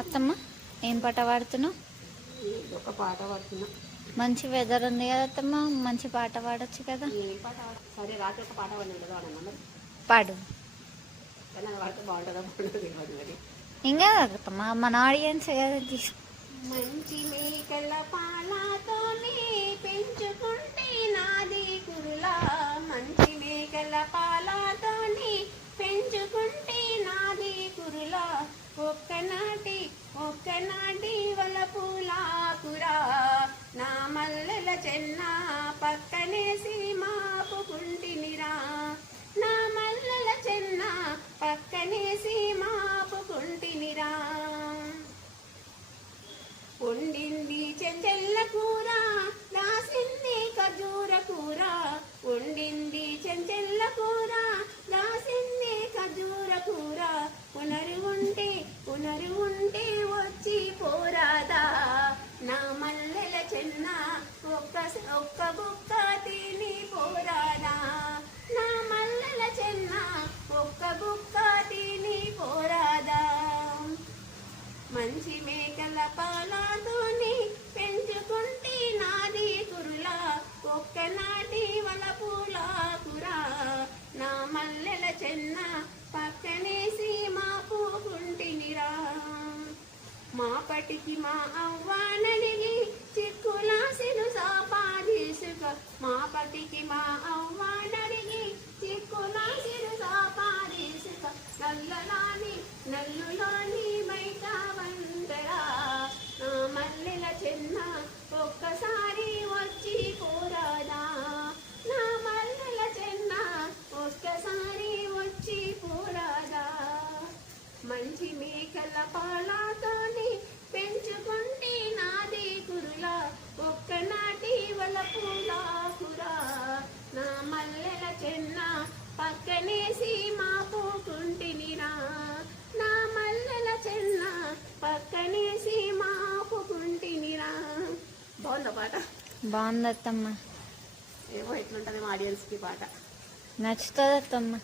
అత్తమ్మ ఏం పాట పాడుతున్నావు? ఒక పాట పాడుతున్నా. మంచి వెదర్ ఉంది కదా అత్తమ్మ, మంచి పాట పాడొచ్చు కదా. ఏం పాట సరే రాత్రి ఒక పాట పాడిన కదా మరి పాడు. కానీ పాడితే బాగుంటుందా బాగుంటుంది మరి. ఇంకా అత్తమ్మ మన ఆడియన్స్ కదా. మంచి మేకల పాలతోనే పెంచుకుంటే నాది కురులా, మంచి మేకల పాలతోనే పెంచుకుంటే నాది కురులా, ఒక్కనాటి వలపులాకురా, నా మల్లెల చెన్న పక్కనేసి మాపుకుంటినిరా, నా మల్లెల చెన్న పక్కనేసి మాపుకుంటినిరా. వండింది చెంచెల్ల కూర, రాసింది ఖజూర కూర, వండింది చెంచెల్ల కూర, రాసింది ఖజూర కూర, పునరు ఉంటే వచ్చి పోరాదా, నా మల్లెల చెన్న ఒక్క బుక్క తిని పోరాదా, నా మల్లెల చెన్న ఒక్క బుక్క తిని పోరాదా. మంచి మేకల పాలతోని పెంచుకుంటే నాది కురులా, ఒక్కనాటి వలపులాకురా, నా మల్లెల చెన్న పక్కనేసి మాపుకుంటినిరా. మాపటికి మా అవ్వానడిగి చిక్కులాసిను సాపాదీసుక, మాపటికి మా అవ్వానడిగి చిక్కులాసిను సాపాదీసుక, నల్లులోని బయట వందరా, నా మల్లెల చెన్న ఒక్కసారి వచ్చి పోరాదా, నా మల్లెల చెన్న ఒక్కసారి వచ్చి పోరాదా. మంచి మేకల పాలతోని పెంచుకుంటే నాది కురులా, ఒక్కనాటి వలపులాకురా, నా మల్లెల చెన్న పక్కనేసి మాపుకుంటినిరా, నా మల్లెల చెన్న పక్కనేసి మాపుకుంటినిరా. బాగుందా పాట? బాగుంది అత్తమ్మ. ఏమో ఎట్లుంటుంది ఆడియన్స్కి పాట. నచ్చుతుంది అత్తమ్మ.